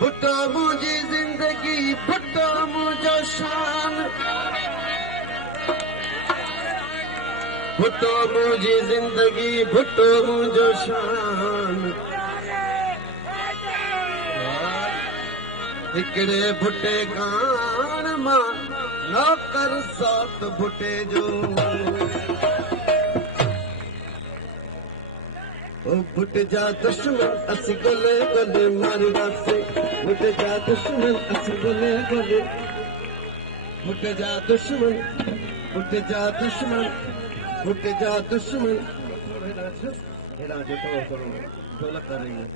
भुट्टो मुझी जिंदगी भुट्टो मुझो शान भुट्टो मुझी जिंदगी भुट्टो मुझो शान हिकड़े भुट्टे कान मां नौकर सात भुट्टे जो भुट जा दुश्मन असी गले गले मारदासे भुट जा दुश्मन असी गले गले भुट जा दुश्मन भुट जा दुश्मन भुट जा दुश्मन हेड़ा जो थोड़ो ढोलक कर रही है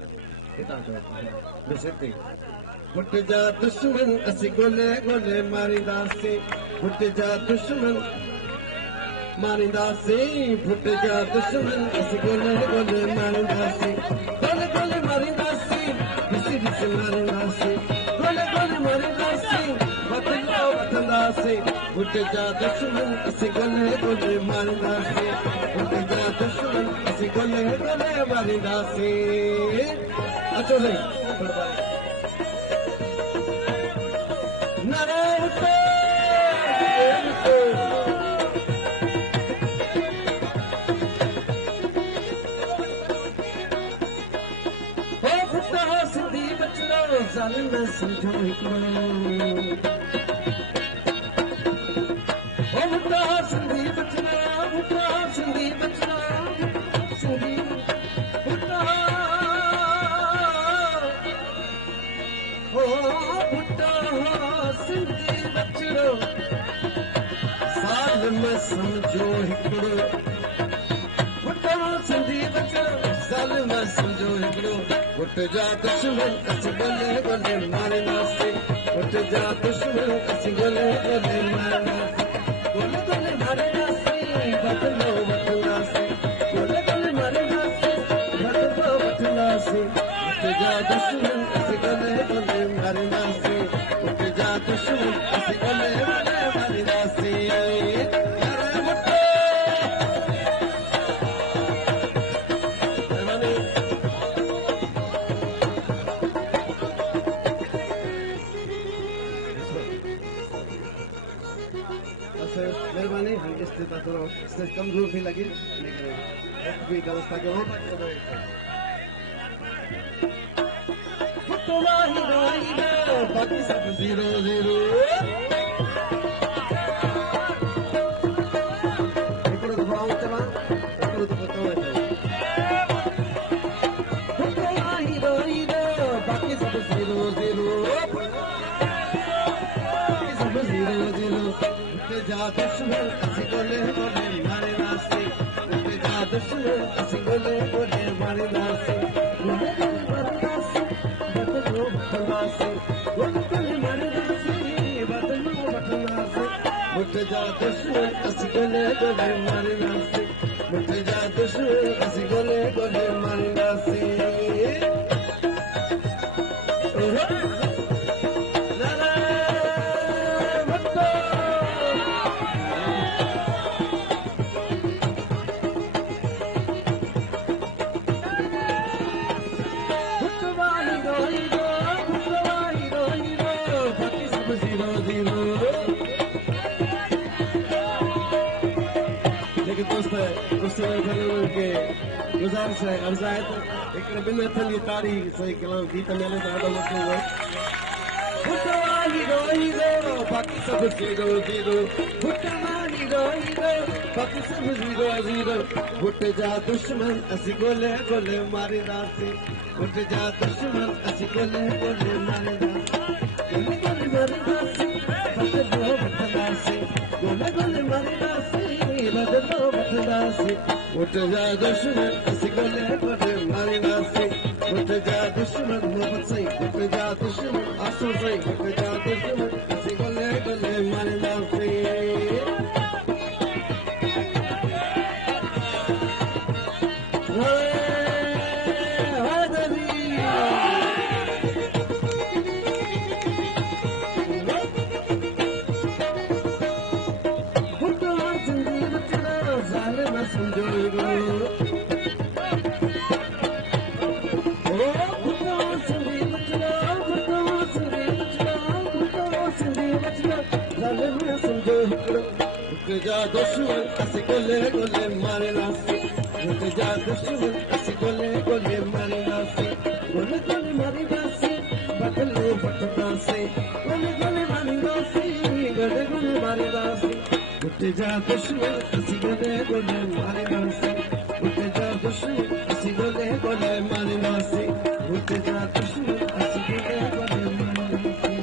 हितां जो बेसते भुट जा दुश्मन असी गले गले मारदासे भुट जा दुश्मन मारिंदासे भुट जा दुश्मन असी गोले गोले मारिंदासे गोले गोले मारिंदासे बिसी बिसी मारिंदासे गोले गोले मारिंदासे वतनो वतंदासे भुट जा दुश्मन असी गोले गोले मारिंदासे भुट जा दुश्मन असी गोले गोले मारिंदासे अचो ले नारे उठो जालिम समझो हिकड़ो ओ मुद्दा सिंधी बचना मुद्दा सिंधी बचना सिंधी मुद्दा ओ मुद्दा सिंधी बचड़ो जालिम समझो हिकड़ो मुद्दा सिंधी बचड़ो जालिम समझो हिकड़ो उठ जा दुश्मन असी गले गले मारदासे उठ जा दुश्मन असी गले गले मारदासे गोले गोले मारदासे बदलो बदलासे गोले गोले मारदासे बदलो बदलासे उठ जा दुश्मन असी गले गले मारदासे उठ जा दुश्मन असी गले गले मारदासे मेहरबानी हम इस्तेता थोड़ा इससे कमजोर भी लगे लेकिन भी व्यवस्था के हो बाकी सब 0-0 हिकिड़ो दफ़ो आऊं चवां हिकिड़ो दफ़ो तव्हां चओ बाकी सब 0-0 जा दुश्मन असी गोले गोले मारदासे उठ जा दुश्मन असी गोले गोले मारदासे गोले गोले मारदासे बदलो बदलासे गोले गोले मारदासे बदलो बदलासे उठ जा दुश्मन असी गोले गोले मारदासे उठ जा दुश्मन असी गोले गोले मारदासे गुजारिश है अर्ज़ आहे त हिकिड़े ॿिनि हथनि जी ताड़ी सही कलाम गीत मेले त ॾाढो मशहूरु हो बाक़ी सभु 0-0 बाक़ी सभु 0-0 भुट जा दुश्मन असी गोले गोले मारदासे भुट जा दुश्मन असी गोले गोले मारदासे गोले गोले मारदासे बदलो बदलासे गोले गोले मारदासे बदलो बदलासे उठ जा दुश्मन असी गोले गोले मारदासे उठ जा दुश्मन मोहब्बत सही उठ जा दुश्मन आसो सही उठ जा दुश्मन असी गोले गोले मारदासे जा दुश्मन असीं गोले गोले मारंदासीं घुट जा दुश्मन असीं गोले गोले मारंदासीं गोले गोले मारंदासीं बदलो वठंदासीं गोले गोले मारंदासीं गोले गोले मारंदासीं घुट जा दुश्मन असीं गोले गोले मारंदासीं घुट जा दुश्मन असीं गोले गोले मारंदासीं घुट जा दुश्मन असीं गोले गोले मारंदासीं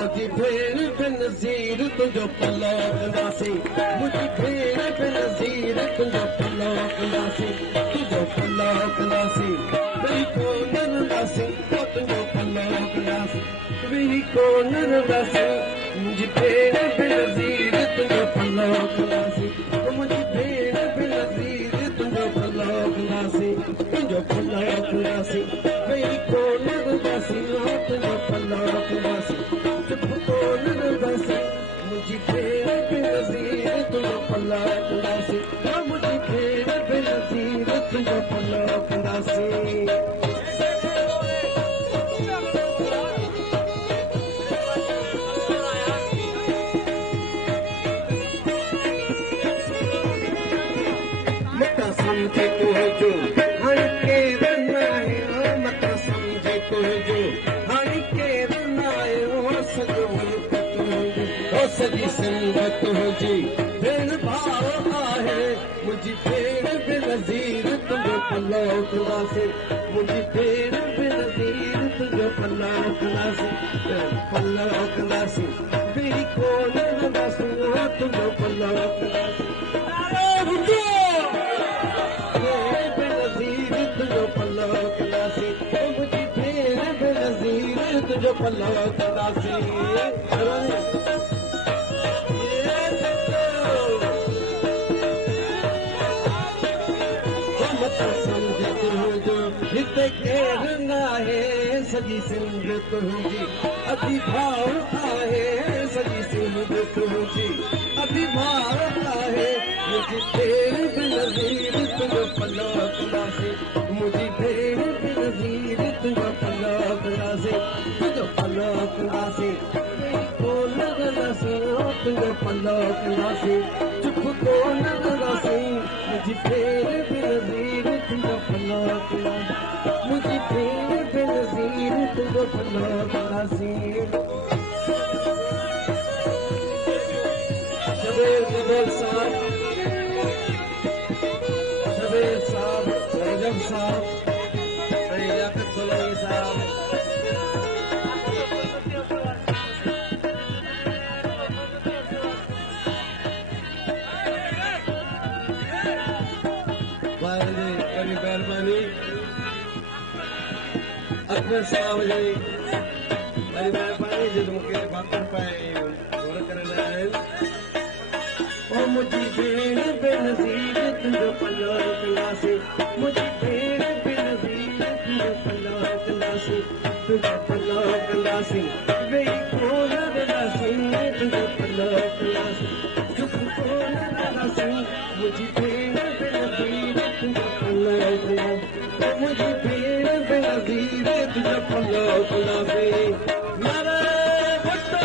मुझी भेण बेनज़ीर तुंहिंजो पलो कंदासीं मुझी भेण बेनज़ीर तुंहिंजो पलो कंदासीं तुंहिंजो पलो कंदासीं वेही कोन रहंदासीं तुंहिंजो पलो कंदासीं वेही कोन रहंदासीं मुंहिंजी भेण बेनज़ीर तुंहिंजो पलो कंदासीं मुंहिंजी भेण बेनज़ीर तुंहिंजो पलो कंदासीं तुंहिंजो पलो कंदासीं वेही कोन रहंदासीं तुंहिंजो पलो कंदासीं मुझी भेण बेनज़ीर तुंहिंजो पलो कंदासीं मुझी भेण बेनज़ीर तुंहिंजो पलो कंदासीं मता सम्झे तुंहिंजो हाणे केरु न आहे मता सम्झे तुंहिंजो हाणे केरु न आहे सॼो मुल्क सॼी संगत हुजी भेण भाउ आहे मुंहिंजी भेण बेनज़ीर तुंहिंजो पलो कंदासीं मुंहिंजी भेण बेनज़ीर तुंहिंजो पलो कंदासीं पलो कंदासीं वेही कोन रहंदासीं तुंहिंजो पलो कंदासीं बेनज़ीर तुंहिंजो पलो कंदासीं मुंहिंजी भेण बेनज़ीर तुंहिंजो पलो कंदासीं हिते केरु न आहे सॼी सिंध तुंहिंजी अधी भाउ आहे सॼी सिंध तुंहिंजी अधी भाउ आहे मुंहिंजी भेण बेनज़ीर तुंहिंजो पलो कंदासीं मुंहिंजी भेण बेनज़ीर तुंहिंजो पलो कंदासीं तुंहिंजो पलो कंदासीं कोन रहंदासीं तुंहिंजो पलो कंदासीं चुप कोन रहंदासीं मुंहिंजी भेण बेनज़ीर तुंहिंजो पलो कंदासीं मुझी भेण बेनज़ीर तुंहिंजो पलो कंदासीं शबीर मुगल साहब शबीर साहब रजब साहब ऐं याक़ूब सोलंकी साहब महिरबानी अकबर साहब जी वरी महिरबानी जो मूंखे बातूं पाए गोर करे आहिनि ओ मुंहिंजी भेण बेनज़ीर तुंहिंजो पलो कंदासीं मुंहिंजी भेण बेनज़ीर तुंहिंजो पलो कंदासीं तुंहिंजो पलो कंदासीं वेही कोन रहंदासीं तुंहिंजो पलो कंदासीं चुप कोन रहंदासीं मुंहिंजी भेण बेनज़ीर तुंहिंजो पलो कंदासीं मुंहिंजी भेण बेनज़ीर तुंहिंजो पलो कंदासीं नारे वठो